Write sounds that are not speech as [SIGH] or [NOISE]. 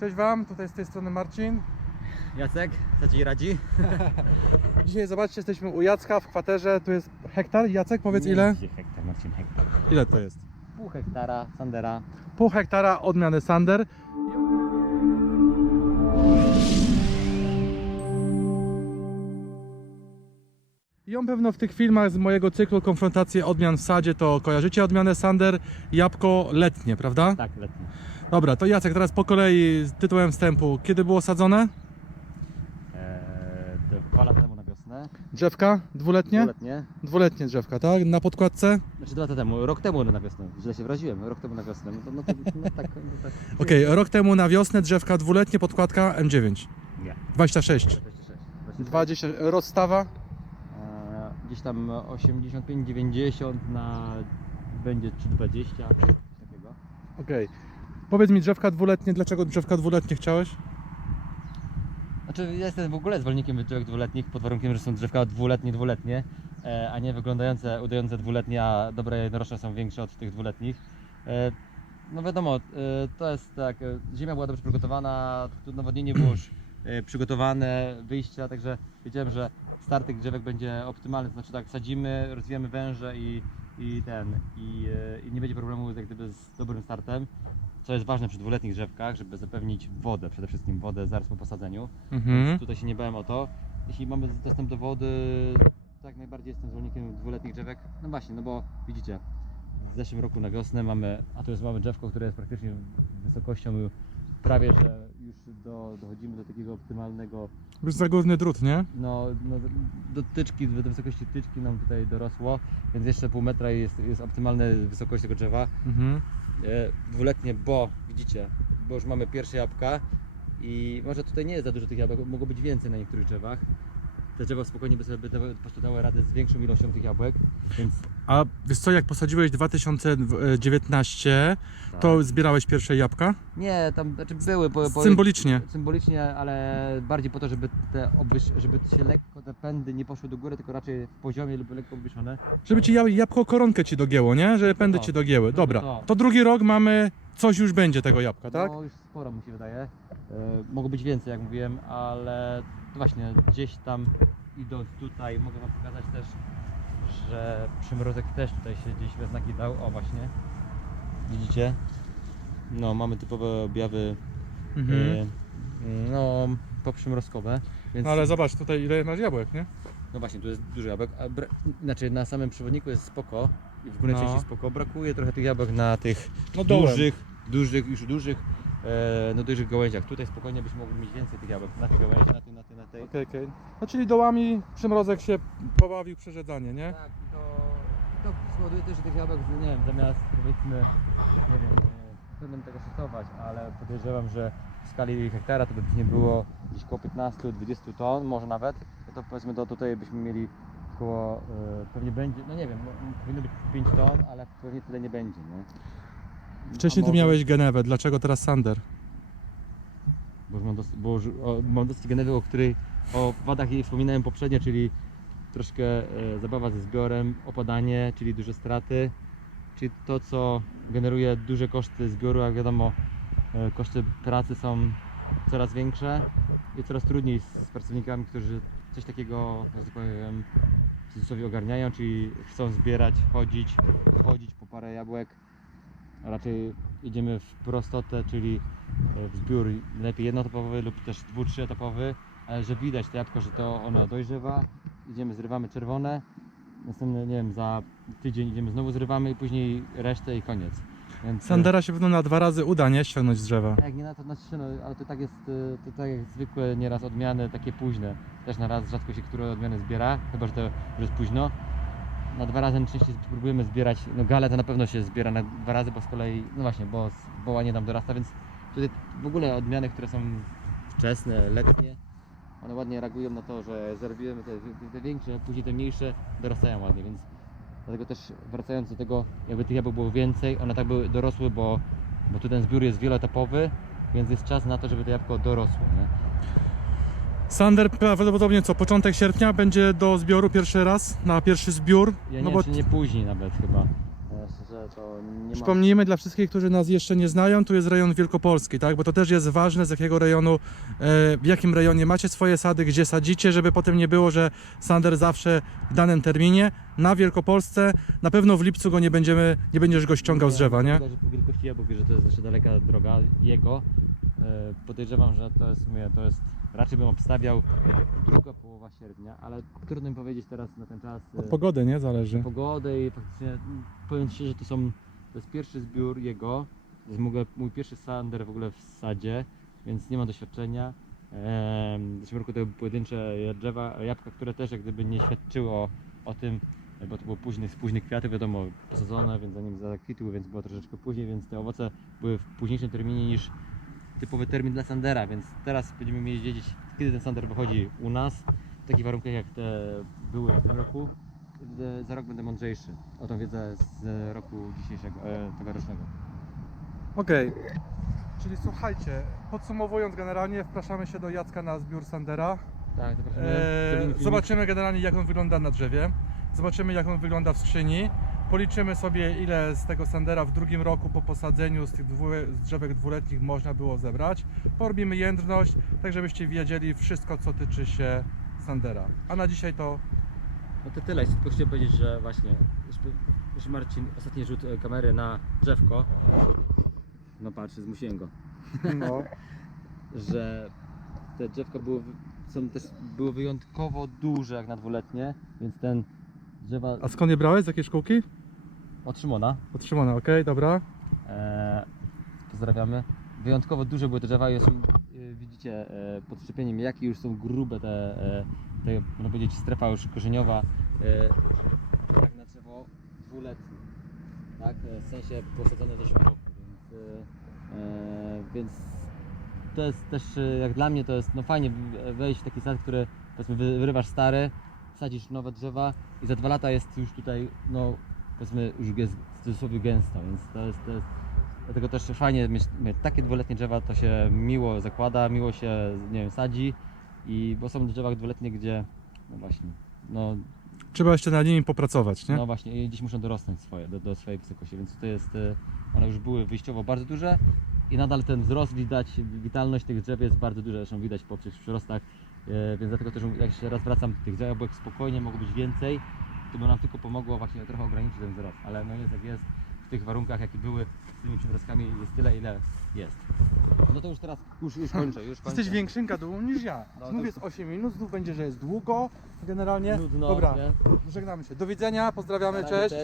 Cześć Wam, tutaj z tej strony Marcin. Jacek, co ci radzi? [LAUGHS] Dzisiaj zobaczcie, jesteśmy u Jacka w kwaterze. Tu jest hektar. Jacek, powiedz Nie, ile? hektar, Marcin, hektar. Ile to jest? Pół hektara, Sandera. Pół hektara odmiany Sander. I on pewno w tych filmach z mojego cyklu Konfrontacje odmian w sadzie to kojarzycie odmianę Sander, jabłko letnie, prawda? Tak, letni. Dobra, to Jacek, teraz po kolei z tytułem wstępu. Kiedy było sadzone? Eee, dwa lata temu na wiosnę. Drzewka? Dwuletnie? Dwuletnie. Dwuletnie drzewka, tak? Na podkładce? Znaczy dwa lata temu, rok temu na wiosnę. Źle się wraziłem, rok temu na wiosnę. No to, no to, no tak, no tak. Okej, rok temu na wiosnę drzewka dwuletnie, podkładka M9. Nie. 26. 26. 26. 20, rozstawa? Eee, gdzieś tam 85-90 na będzie 320. coś takiego. Okej. Powiedz mi drzewka dwuletnie, dlaczego drzewka dwuletnie chciałeś? Znaczy ja jestem w ogóle zwolennikiem drzewek dwuletnich pod warunkiem, że są drzewka dwuletnie, dwuletnie, e, a nie wyglądające, udające dwuletnie, a dobre jednoroczne są większe od tych dwuletnich. E, no wiadomo, e, to jest tak, ziemia była dobrze przygotowana, tu nawodnienie było już przygotowane, wyjścia, także wiedziałem, że start tych drzewek będzie optymalny, to znaczy tak, sadzimy, rozwijamy węże i, i ten, i, i nie będzie problemu jak gdyby z dobrym startem. Co jest ważne przy dwuletnich drzewkach, żeby zapewnić wodę, przede wszystkim wodę zaraz po posadzeniu. Mhm. Więc tutaj się nie bałem o to. Jeśli mamy dostęp do wody, tak najbardziej jestem zwolennikiem dwuletnich drzewek. No właśnie, no bo widzicie, w zeszłym roku na wiosnę mamy, a tu jest mamy drzewko, które jest praktycznie wysokością prawie, że do, dochodzimy do takiego optymalnego, Już za górny drut, nie? no, no do tyczki, do wysokości tyczki nam tutaj dorosło, więc jeszcze pół metra jest, jest optymalna wysokość tego drzewa. Mhm. E, dwuletnie, bo widzicie, bo już mamy pierwsze jabłka i może tutaj nie jest za dużo tych jabłek, mogło być więcej na niektórych drzewach. Te drzewa spokojnie by sobie by dały- po prostu dały radę z większą ilością tych jabłek, więc A wiesz co, jak posadziłeś 2019, to zbierałeś pierwsze jabłka? nie, tam znaczy były po, po, Symbolicznie. symbolicznie, ale bardziej po to, żeby te obwyż, żeby się lekko te pędy nie poszły do góry, tylko raczej w poziomie lub lekko obwieszone. Żeby ci jab- jabłko koronkę ci dogięło, nie? Żeby pędy to. ci dogięły. Dobra. to. To drugi rok mamy, coś już będzie tego jabłka, tak? No już sporo mi się wydaje. E, mogło być więcej, jak mówiłem, ale to właśnie gdzieś tam idąc tutaj mogę Wam pokazać też, że przymrozek też tutaj się gdzieś we znaki dał. O właśnie. Widzicie? No mamy typowe objawy Mhm. e, no poprzymrozkowe. Więc No ale zobacz tutaj ile masz jabłek, nie? no właśnie, tu jest dużo jabłek. A bra- znaczy na samym przewodniku jest spoko i w górnej No. części spoko. Brakuje trochę tych jabłek na tych No dołem. dużych, dużych, już dużych, e, no dużych gałęziach. Tutaj spokojnie byśmy mogli mieć więcej tych jabłek. Na tej gałęzi, na tej, na tej, na tej. Okej, okej. No czyli dołami przymrozek się pobawił przerzedzanie, nie? Tak, i to, to spowoduje też, że tych jabłek, nie wiem, zamiast powiedzmy, nie wiem, e, trudno mi tego szacować, ale podejrzewam, że w skali hektara to by nie było gdzieś około 15-20 ton, może nawet. No to powiedzmy, to tutaj byśmy mieli około, e, pewnie będzie, no nie wiem, no, powinno być 5 ton, ale pewnie tyle nie będzie, nie? Wcześniej ty miałeś Genewę, dlaczego teraz Sander? Bo już mam dosyć, bo już, o, mam dosyć genewy, o której o wadach jej wspominałem poprzednio, czyli troszkę e, zabawa ze zbiorem, opadanie, czyli duże straty, czyli to, co generuje duże koszty zbioru, jak wiadomo, e, koszty pracy są coraz większe i coraz trudniej z, z pracownikami, którzy coś takiego, że tak powiem, cudzysłowie ogarniają, czyli chcą zbierać, chodzić, chodzić po parę jabłek, raczej idziemy w prostotę, czyli e, w zbiór lepiej jednoetapowy lub też dwu, trzyetapowy, ale że widać to jabłko, że to ono dojrzewa, idziemy, zrywamy czerwone, następny, nie wiem, za tydzień idziemy znowu zrywamy i później resztę i koniec. Więc, e, Sandera się pewno na dwa razy uda, nie? Ściągnąć z drzewa. jak nie na to na ścianę, ale to tak jest, e, to tak jak zwykłe nieraz odmiany takie późne. Też na raz rzadko się które odmiany zbiera, chyba że to że jest późno. Na dwa razy najczęściej próbujemy zbierać, no gale to na pewno się zbiera na dwa razy, bo z kolei, no właśnie, bo z- boła nie nam dorasta, więc tutaj w ogóle odmiany, które są wczesne, letnie, one ładnie reagują na to, że zerwiemy te, te większe, później te mniejsze dorastają ładnie, więc dlatego też wracając do tego, jakby tych jabłek było więcej, one tak były dorosły, bo, bo tu ten zbiór jest wieloetapowy, więc jest czas na to, żeby to jabłko dorosło, nie? Sander prawdopodobnie co, początek sierpnia będzie do zbioru pierwszy raz, na pierwszy zbiór? Ja nie no wiem, bo czy nie później nawet chyba. Szczerze to nie ma... Przypomnijmy dla wszystkich, którzy nas jeszcze nie znają, tu jest rejon Wielkopolski, tak? Bo to też jest ważne, z jakiego rejonu, e, w jakim rejonie macie swoje sady, gdzie sadzicie, żeby potem nie było, że sander zawsze w danym terminie. Na Wielkopolsce na pewno w lipcu go nie będziemy, nie będziesz go ściągał z drzewa, nie? Że po wielkości jabłek, że to jest jeszcze daleka droga jego. E, Podejrzewam, że to jest, mówię, to jest, raczej bym obstawiał druga połowa sierpnia, ale trudno mi powiedzieć teraz na ten czas. e, Od pogody, nie? Zależy. pogodę i faktycznie mm, powiem Ci, że to są, to jest pierwszy zbiór jego, to jest mój, mój pierwszy sander w ogóle w sadzie, więc nie ma doświadczenia. W zeszłym roku to były pojedyncze drzewa, jabłka, które też jak gdyby nie świadczyły o, o tym, bo to było późnych, z późnych kwiatów, wiadomo, posadzone, więc zanim zakwitły, więc było troszeczkę później, więc te owoce były w późniejszym terminie niż typowy termin dla sandera, więc teraz będziemy mieli wiedzieć, kiedy ten sander wychodzi u nas, w takich warunkach jak te były w tym roku. E, Za rok będę mądrzejszy o tą wiedzę z roku dzisiejszego, e, tegorocznego. Okej. Czyli słuchajcie, podsumowując generalnie, wpraszamy się do Jacka na zbiór Sandera. Tak, zapraszamy. Eee, Zrobimy filmik. zobaczymy generalnie jak on wygląda na drzewie. Zobaczymy jak on wygląda w skrzyni. Policzymy sobie ile z tego Sandera w drugim roku po posadzeniu z tych dwu, z drzewek dwuletnich można było zebrać. Porobimy jędrność, tak żebyście wiedzieli wszystko co tyczy się Sandera. A na dzisiaj to No to tyle, tylko chciałem powiedzieć, że właśnie, już, Marcin, ostatni rzut e, kamery na drzewko. No patrz, zmusiłem go. no, [LAUGHS] że te drzewka były, są też, były wyjątkowo duże jak na dwuletnie, więc ten drzewa A skąd je brałeś? Z jakiej szkółki? Od Szymona, Otrzymane, okej, dobra. e, pozdrawiamy, wyjątkowo duże były te drzewa i są, e, widzicie e, pod szczepieniem jakie już są grube te, e, te można powiedzieć strefa już korzeniowa e, jak na drzewo dwuletnie, tak, e, w sensie posadzone w zeszłym roku, więc, e, e, więc to jest też, e, jak dla mnie to jest no fajnie w- wejść w taki sad, który powiedzmy wy- wyrywasz stary, sadzisz nowe drzewa i za dwa lata jest już tutaj, no powiedzmy już jest w cudzysłowie gęsto, więc to jest, to jest dlatego też fajnie mieć, mieć takie dwuletnie drzewa, to się miło zakłada, miło się, nie wiem, sadzi i bo są drzewa dwuletnie, gdzie no właśnie, no, Trzeba jeszcze nad nimi popracować, nie? no właśnie, i gdzieś muszą dorosnąć swoje, do, do swojej wysokości, więc to jest, e, one już były wyjściowo bardzo duże i nadal ten wzrost widać, witalność tych drzew jest bardzo duża, zresztą widać po przyrostach, e, więc dlatego też jak jeszcze raz wracam, tych jabłek spokojnie mogło być więcej, to by nam tylko pomogło właśnie trochę ograniczyć ten wzrost, ale no jest jak jest, w tych warunkach jakie były, z tymi przymrozkami jest tyle ile jest. No to już teraz, już, już kończę, już kończę. Jesteś większym gadułą niż ja. No, znów to- jest 8 minut, znów będzie, że jest długo generalnie. Nudno, Dobra, nie? żegnamy się. Do widzenia, pozdrawiamy, cześć.